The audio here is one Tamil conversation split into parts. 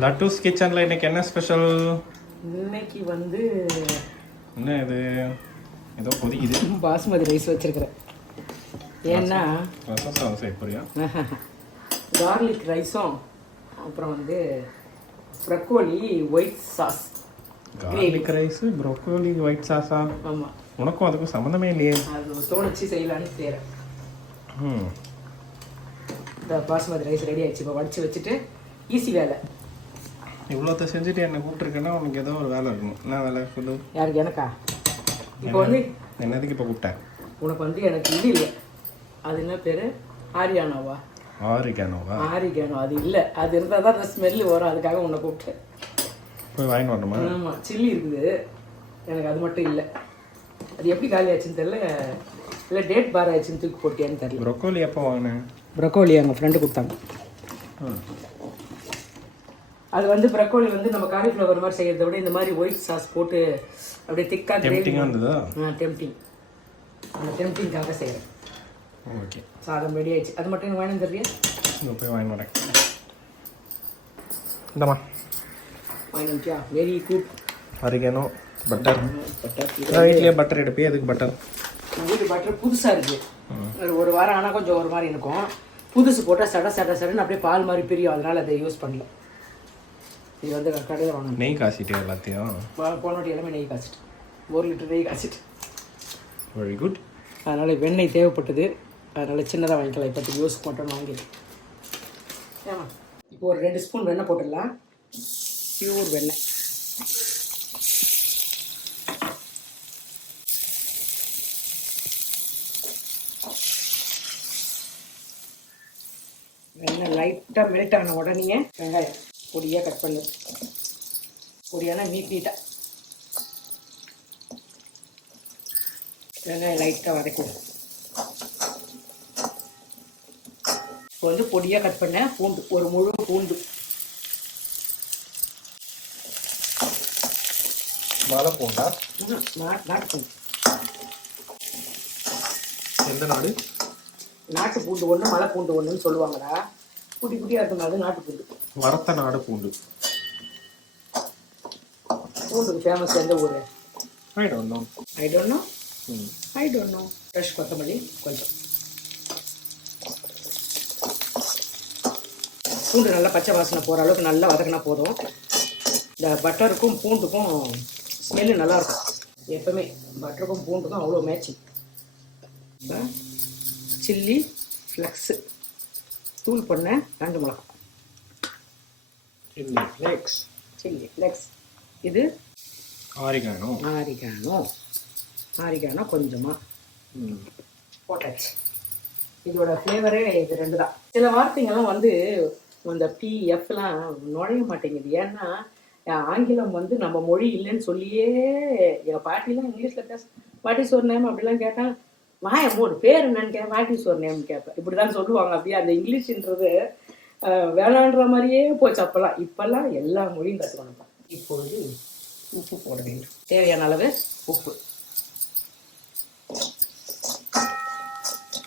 லட்டூஸ் கிச்சனில் இன்னைக்கு என்ன ஸ்பெஷல்? இன்னைக்கு வந்து என்ன இது ஏதோ கொதிக்குது. பாஸ்மதி ரைஸ் வச்சிருக்கிறேன். ஏன்னா ரசம் சாதம் செய்ய போறியா? கார்லிக் ரைஸும் அப்புறம் வந்து broccoli white sauce. Garlic rice broccoli white சாஸா? ஆமாம், உனக்கும் அதுக்கும் சம்மந்தமே இல்லையே. அது தோணுச்சு செய்யலான்னு செய்கிறேன். இந்த பாஸ்மதி ரைஸ் ரெடி ஆயிடுச்சு. இப்போ வடித்து வச்சுட்டு ஈஸி வேலை. இவ்வளோத்த செஞ்சுட்டு என்னை கூப்பிட்டுருக்கேன்னா உனக்கு ஏதோ ஒரு வேலை இருக்கணும். என்ன வேலை சொல்லு? யாருக்கு? எனக்கா? இப்போ வந்து என்னதுக்கு இப்போ கூப்பிட்டேன்? உனக்கு வந்து எனக்கு இது இல்லை, அது என்ன பேர்? ஆரியானோவா? ஆரிகானோவா? ஆரிகானோ அது இல்லை. அது இருந்தால் தான் அந்த ஸ்மெல்லு வரும். அதுக்காக உன்னை கூப்பிட்டேன். போய் வாங்கிட்டு வரணுமா? ஆமாம், சில்லி இருக்குது, எனக்கு அது மட்டும் இல்லை. அது எப்படி காலி ஆச்சுன்னு தெரியல. இல்லை டேட் பார் ஆயிடுச்சுன்னு தூக்கி போட்டியான்னு தெரியல. ப்ரொக்கோலி எப்போ வாங்கினேன்? ப்ரக்கோலி எங்கள் ஃப்ரெண்டு கொடுத்தாங்க. அது வந்து ப்ரக்கோலி வந்து நம்ம காலிஃப்ளவர் மாதிரி செய்கிறத விட இந்த மாதிரி ஒயிட் சாஸ் போட்டு அப்படியே திக்காக டெம்ப்டிங்காக இருந்ததா? டெம்ப்டிங். அந்த டெம்ப்டிங்காக செய்கிறேன். ஓகே, சாதம் ரெடி ஆயிடுச்சு. அது மட்டும் எனக்கு வேணும் தெரியா? இங்கே போய் வாங்கிட்டு வரேன். இந்தம்மா வாங்கிட்டியா? Very good. Oregano, butter. Butter வீட்லேயே பட்டர் எடுப்பே. எதுக்கு பட்டர்? வீட்டு பட்டர் புதுசாக இருக்குது. ஒரு வாரம் ஆனால் கொஞ்சம் ஒரு மாதிரி இருக்கும். புதுசு போட்டால் சடன்னு அப்படியே பால் மாதிரி பிரியும். அதனால் அதை யூஸ் பண்ணல. இது வந்து கடையில் வாங்கணும். நெய் காசிட்டு எல்லாத்தையும் போனோட்டி எல்லாமே நெய் காய்ச்சிட்டு 1 லிட்டர் நெய் காய்ச்சிட்டு. Very good. அதனால் வெண்ணெய் தேவைப்பட்டது. அதனால் சின்னதாக வாங்கிக்கலாம். இப்போதைக்கு யூஸ் மட்டும் வாங்கிடு. ஏமா இப்போ ஒரு 2 ஸ்பூன் வெண்ணெய் போட்டுடலாம். பியூர் வெண்ணெய். வெண்ணெய் லைட்டாக மெல்ட் ஆன உடனே வெங்காயம் பொடியாக கட் பண்ணு. பொடியான நீட்டாக வெங்காயம் லைட்டாக வதக்கணும். இப்போ வந்து பொடியாக கட் பண்ண பூண்டு, ஒரு முழு பூண்டு. மலை பூண்டா? நாட்டு பூண்டு. எந்த நாடு? நாட்டு பூண்டு ஒன்று, மலை பூண்டு ஒன்றுன்னு சொல்லுவாங்கடா. குட்டி குட்டியாக இருக்கும். அது நாட்டு பூண்டு. வறுத்த நாடு பூண்டு. பூண்டுக்கு ஃபேமஸ் எந்த ஊர்? I don't know. ஃப்ரெஷ் கொத்தமல்லி கொஞ்சம். பூண்டு நல்லா பச்சை வாசனை போகிற அளவுக்கு நல்லா வதக்கினா போதும். இந்த பட்டருக்கும் பூண்டுக்கும் ஸ்மெல்லு நல்லாயிருக்கும். எப்பவுமே பட்டருக்கும் பூண்டுக்கும் அவ்வளோ மேட்சிங். சில்லி ஃப்ளெக்ஸு தூள் பண்ண 2 மிளகாய். Chilli flex. இது ஆரிகானோ கொஞ்சமாக போட்டாச்சு. இதோட ஃப்ளேவரே இது 2 தான். சில வார்த்தைங்கள்லாம் வந்து அந்த PFலாம் நுழைய மாட்டேங்குது. ஏன்னா ஆங்கிலம் வந்து நம்ம மொழி இல்லைன்னு சொல்லியே எங்கள் பாட்டிலாம் இங்கிலீஷில் பேச வாட் இஸ் யுவர் நேம் அப்படிலாம் கேட்டால் வாய மூடு, பேர் என்னன்னு கேட்பேன். வாட் இஸ் யுவர் நேம் கேட்பேன். இப்படி தான் சொல்லுவாங்க. அப்படியே அந்த இங்கிலீஷ்ன்றது வேணான்ற மாதிரியே போச்சு அப்போல்லாம். இப்போல்லாம் எல்லா மொழியும் கற்றுக்கணும். இப்பொழுது உப்பு போட வேண்டும். தேவையான அளவு உப்பு.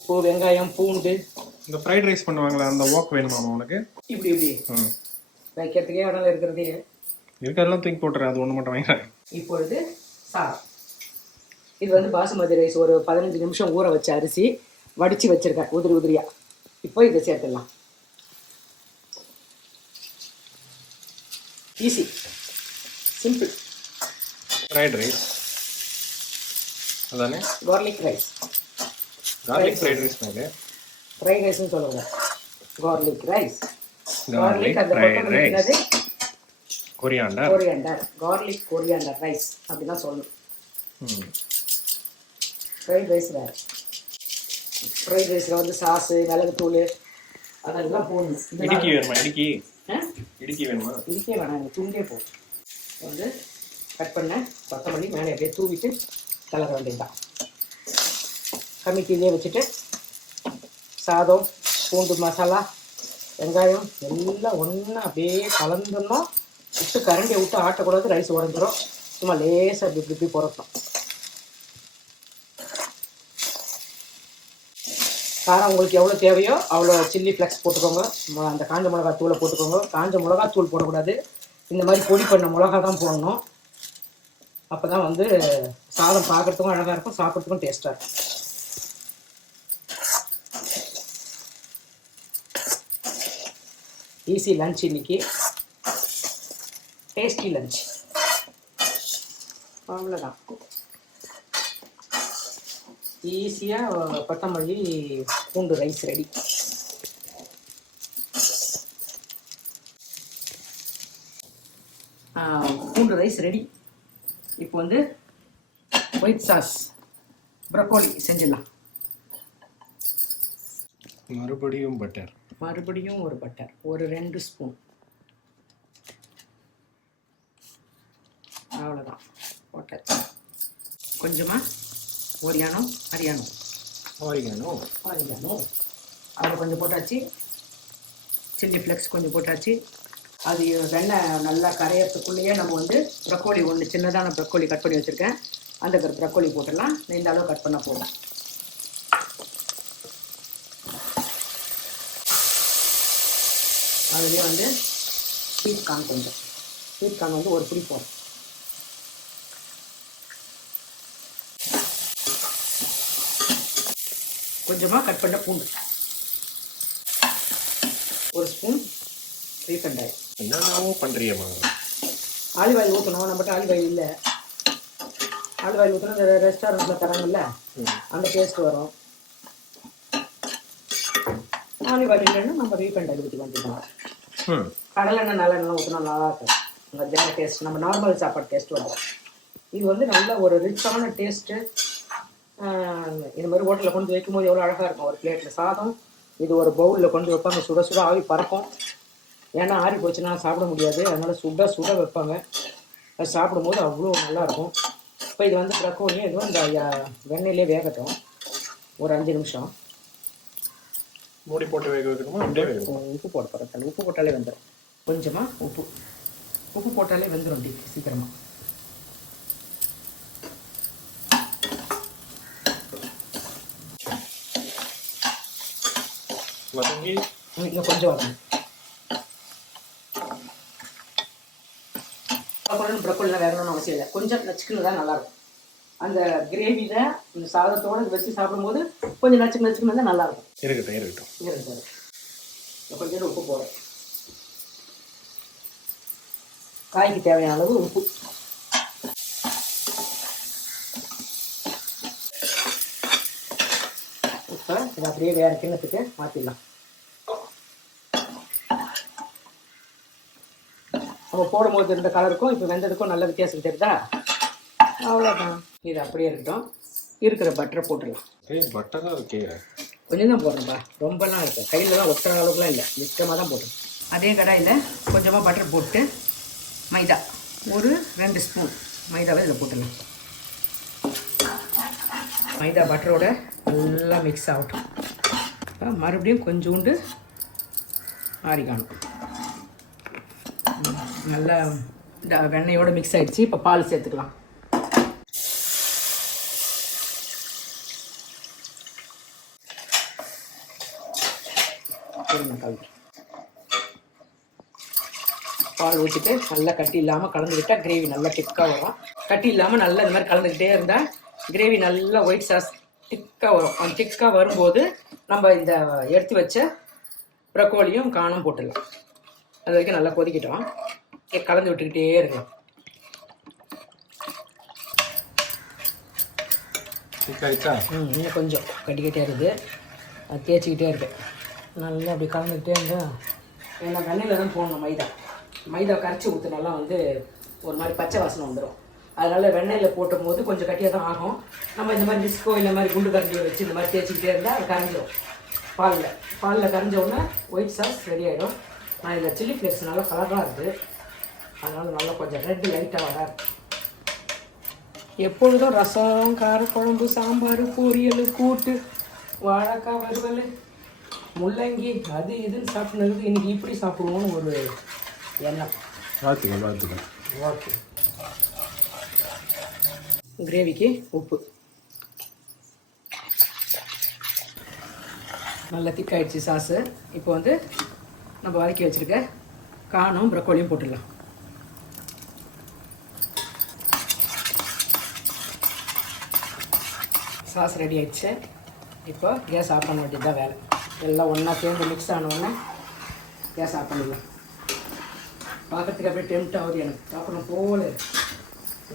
உப்பு, வெங்காயம், பூண்டு. இந்த ஃப்ரைட் ரைஸ் பண்ணுவாங்களா அந்த ஓக் வேணுமா உனக்கு? இப்படி வைக்கிறதுக்கே இடம் இருக்கிறதே இருக்கிறதெல்லாம் தூக்கி போட்டுறேன். அது ஒன்று மட்டும் வாங்கிறேன். இப்பொழுது சாதம். இது வந்து பாசுமதி ரைஸ் ஒரு 15 நிமிஷம் ஊற வச்ச அரிசி வடித்து வச்சுருக்கேன் உதிரியா. இப்போ இதை சேர்த்துடலாம். Easy, simple. ஃப்ரைட் ரைஸ் அதானே? Garlic rice. ஃப்ரைட் ரைஸ் மேலே ஃப்ரைட் ரைஸ்னு சொல்லுவாங்க. Garlic rice. கார்லிக் அந்த பக்கம் இருக்கிறது கொரியாண்டர். கார்லிக் கொரியாண்டர் ரைஸ் அப்படிதான் சொல்லணும். ஃப்ரைட் ரைஸ் வேறு. ஃப்ரைட் ரைஸில் வந்து சாஸு, மிளகுத்தூள் அதெல்லாம் போடணும். இடுக்கி வேணுமா? இடுக்கி வேணுமா? இடுக்கே வேணாம், துண்டே போகும். வந்து கட் பண்ண கொத்தமல்லி மேலே அப்படியே தூவிட்டு கலர வேண்டியதுதான். கம்மி தீயிலே வச்சுட்டு சாதம், பூண்டு மசாலா, வெங்காயம் எல்லாம் ஒன்றா அப்படியே கலந்துடணும். விட்டு கரண்டியை விட்டு ஆட்டக்கூடாது, ரைஸ் உடஞ்சிரும். சும்மா லேசாக இப்படி புறக்கணும். காரம் உங்களுக்கு எவ்வளோ தேவையோ அவ்வளோ சில்லி ஃப்ளெக்ஸ் போட்டுக்கோங்க. அந்த காஞ்ச மிளகா தூளை போட்டுக்கோங்க. காஞ்ச மிளகா தூள் போடக்கூடாது, இந்த மாதிரி பொடி பண்ண மிளகா தான் போடணும். அப்போ தான் வந்து சாதம் பார்க்குறதுக்கும் அழகாக இருக்கும், சாப்பிட்றதுக்கும் டேஸ்ட்டாக இருக்கும். ஈஸி லன்ச் இன்னைக்கு, டேஸ்டி லன்ச். அவ்வளோதான், ஈஸியாக கொத்தமல்லி பூண்டு ரைஸ் ரெடி. பூண்டு ரைஸ் ரெடி. இப்போ வந்து ஒயிட் சாஸ் ப்ரக்கோலி செஞ்சிடலாம். மறுபடியும் பட்டர், மறுபடியும் ஒரு பட்டர், ஒரு 2 ஸ்பூன். அவ்வளோதான், போட்டாச்சு. கொஞ்சமாக ஒரியானோ அரியானோ அதில் கொஞ்சம் போட்டாச்சு. சில்லி ஃப்ளெக்ஸ் கொஞ்சம் போட்டாச்சு. அது வெண்ணெய் நல்லா கரையறதுக்குள்ளேயே நம்ம வந்து ப்ரக்கோலி ஒன்று சின்னதான ப்ரக்கோலி கட் பண்ணி வச்சுருக்கேன், அந்த ப்ரக்கோலி போட்டுடலாம். இந்த அளவு கட் பண்ண போதும். அதுலேயே வந்து ஸ்வீட் கார்ன் கொஞ்சம், ஸ்வீட் கார்ன் வந்து ஒரு பிடி போதும். கொஞ்சமாக கட் பண்ண பூண்டு, ஒரு ஸ்பூன் ரீஃபண்ட் ஆயில். என்னென்னவோ பண்ணுறியம்மா. ஆலிவ் ஆயில் ஊற்றணும், நம்மகிட்ட ஆலிவ் ஆயில் இல்லை. ஆலிவ் ஆயில் ஊற்றினா இந்த ரெஸ்டாரண்ட்டில் தராங்கல்ல, அந்த டேஸ்ட் வரும். ஆலிவ் ஆயில் இல்லைன்னா நம்ம ரீஃபண்ட் ஆயில் ஊற்றி வந்துக்கலாம். கடலெண்ணெய் நல்லெண்ணெய் ஊற்றினா நல்லா இருக்கும், அந்த வேறு டேஸ்ட், நம்ம நார்மல் சாப்பாடு டேஸ்ட் வரும். இது வந்து நல்ல ஒரு ரிச்சான டேஸ்ட்டு. இந்த மாதிரி ஹோட்டலில் கொண்டு வைக்கும்போது எவ்வளோ அழகாக இருக்கும். ஒரு பிளேட்டில் சாதம், இது ஒரு பவுலில் கொண்டு வைப்பாங்க, சுட சுட ஆவி பறக்கும். ஏன்னா ஆறி போச்சுன்னா சாப்பிட முடியாது, அதனால் சுட சுட வைப்பாங்க. அது சாப்பிடும்போது அவ்வளோ நல்லாயிருக்கும். இப்போ இது வந்து ப்ரக்கோலி, இதுவும் இந்த வெண்ணெயிலே வேகட்டும் ஒரு 5 நிமிஷம். மூடி போட்டு வேக வைக்கணுமா? அப்படியே வேக உப்பு போட போகிறேன், உப்பு போட்டாலே வெந்துடும். கொஞ்சமாக உப்பு போட்டாலே வெந்துடும் சீக்கிரமாக. வதங்கி இன்னும் கொஞ்சம் வரணும். ப்ரக்கோலிலாம் வேகணும்னு அவசியம் இல்லை, கொஞ்சம் நச்சுக்குன்னு தான் நல்லாயிருக்கும். அந்த கிரேவியில் இந்த சாதத்தோடு வச்சு சாப்பிடும்போது கொஞ்சம் நச்சுக்குன்னு தான் நல்லாயிருக்கும். இருக்கட்டும். கொஞ்சம் உப்பு போடுறேன், காய்க்கு தேவையான அளவு உப்பு. இப்போ இதை அப்படியே வேறு கிண்ணத்துக்கு மாற்றிடலாம். நம்ம போடும்போது இருந்த கலருக்கும் இப்போ வெந்ததுக்கும் நல்ல வித்தியாசம் தெரியுதா? அவ்வளோதான், இது அப்படியே இருக்கட்டும். இருக்கிற பட்டரை போட்டுடலாம். பட்டராக இருக்கே, கொஞ்சம் தான் போடுறேன்ப்பா, ரொம்பலாம் இருக்கு, கையில் தான் ஒட்டுற அளவுக்குலாம் இல்லை, மிச்சமாக தான் போட்டுருவேன். அதே கடாயில் கொஞ்சமாக பட்டர் போட்டு மைதா ஒரு 2 ஸ்பூன் மைதாவை இதில் போட்டுடலாம். மைதா பட்டரோட நல்லா மிக்ஸ் ஆகட்டும். மறுபடியும் கொஞ்சோண்டு ஆரிகானோ நல்லா இந்த வெண்ணெயோடு மிக்ஸ் ஆகிடுச்சு. இப்போ பால் சேர்த்துக்கலாம். பால் ஊற்றிட்டு நல்லா கட்டி இல்லாமல் கலந்துக்கிட்டால் கிரேவி நல்லா திக்காக வரும். கட்டி இல்லாமல் நல்லா இந்த மாதிரி கலந்துக்கிட்டே இருந்தால் கிரேவி நல்லா ஒயிட் சாஸ் திக்காக வரும். அந்த திக்காக வரும்போது நம்ம இந்த எடுத்து வச்ச ப்ரக்கோலியும் காணும் போட்டுடலாம். அது வரைக்கும் நல்லா கொதிக்கிட்டோம், கலந்து விட்டுக்கிட்டே இருக்கலாம். இன்னும் கொஞ்சம் கட்டிக்கிட்டே இருக்குது, அது தேய்ச்சிக்கிட்டே இருக்கு. நல்லா அப்படி கலந்துக்கிட்டே இருந்தால், ஏன்னா வெண்ணெயில் தான் போடணும். மைதா கரைச்சி ஊற்றுனாலாம் வந்து ஒரு மாதிரி பச்சை வாசனை வந்துடும். அதனால் வெண்ணெயில் போட்டும் போது கொஞ்சம் கட்டியாக தான் ஆகும். நம்ம இந்த மாதிரி டிஸ்கோ இந்த மாதிரி குண்டு கரண்டியை வச்சு இந்த மாதிரி தேய்ச்சிக்கிட்டே இருந்தால் அது கரைஞ்சிடும். பாலில் கரைஞ்சோடனே ஒயிட் சாஸ் ரெடி ஆகிடும். நான் இதில் சில்லி ஃப்ளேக்ஸ் நல்லா கலராக இருக்குது, அதனால் நல்லா கொஞ்சம் ரெட்டு லைட்டாக வராது. எப்பொழுதும் ரசம், காரக்குழம்பு, சாம்பார், பொரியல், கூட்டு, வாழைக்காய் வறுவல், முள்ளங்கி, அது இதுன்னு சாப்பிட்றது இன்றைக்கி இப்படி சாப்பிடுவோன்னு ஒரு எண்ணம். வாழ்த்துக்கள். ஓகே, கிரேவிக்கு உப்பு நல்லா திக்காயிடுச்சு சாஸு. இப்போ வந்து நம்ம வதக்கி வச்சுருக்க காணும் ப்ரக்கோலியும் போட்டுடலாம். சாஸ் ரெடி ஆயிடுச்சு. இப்போ கேஸ் ஆஃப் பண்ண வேண்டியது தான் வேலை. எல்லாம் ஒன்றா சேர்ந்து மிக்ஸ் ஆனோடனே கேஸ் ஆஃப் பண்ணிடலாம். பார்க்கறதுக்கு அப்படியே டெம்ட் ஆகுது, எனக்கு சாப்பிடணும் போல.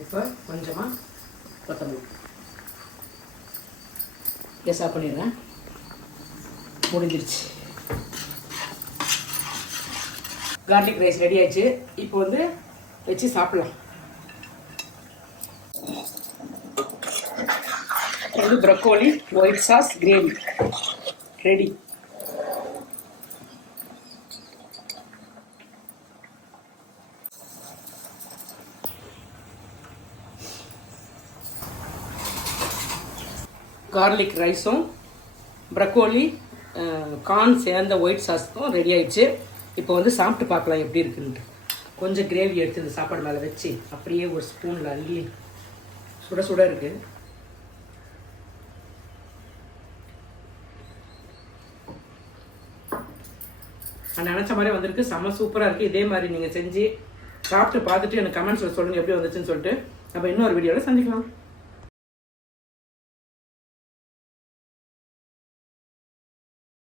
இப்போ கொஞ்சமாக கொத்தமல்லி கேஸ் ஆஃப் பண்ணிடுறேன். முடிஞ்சிருச்சு. கார்லிக் ரைஸ் ரெடி ஆயிடுச்சு. இப்போ வந்து வச்சு சாப்பிடலாம். இது broccoli white sauce gravy ready. Garlic ரைஸும் ப்ரக்கோலி கார்ன் சேர்ந்த ஒயிட் சாஸும் ரெடி ஆயிடுச்சு. இப்போ வந்து சாப்பிட்டு பார்க்கலாம் எப்படி இருக்குன்ட்டு. கொஞ்சம் கிரேவி எடுத்து இந்த சாப்பாடு மேலே வச்சு அப்படியே ஒரு ஸ்பூனில் அள்ளி சுட சுட இருக்கு. நான் நினச்ச மாதிரி வந்திருக்கு. செம்ம சூப்பராக இருக்குது. இதே மாதிரி நீங்கள் செஞ்சு சாப்பிட்டு பார்த்துட்டு எனக்கு கமெண்ட்ஸில் சொல்லுங்கள் எப்படி வந்துச்சுன்னு சொல்லிட்டு. நம்ம இன்னொரு வீடியோவில் சந்திக்கலாம்.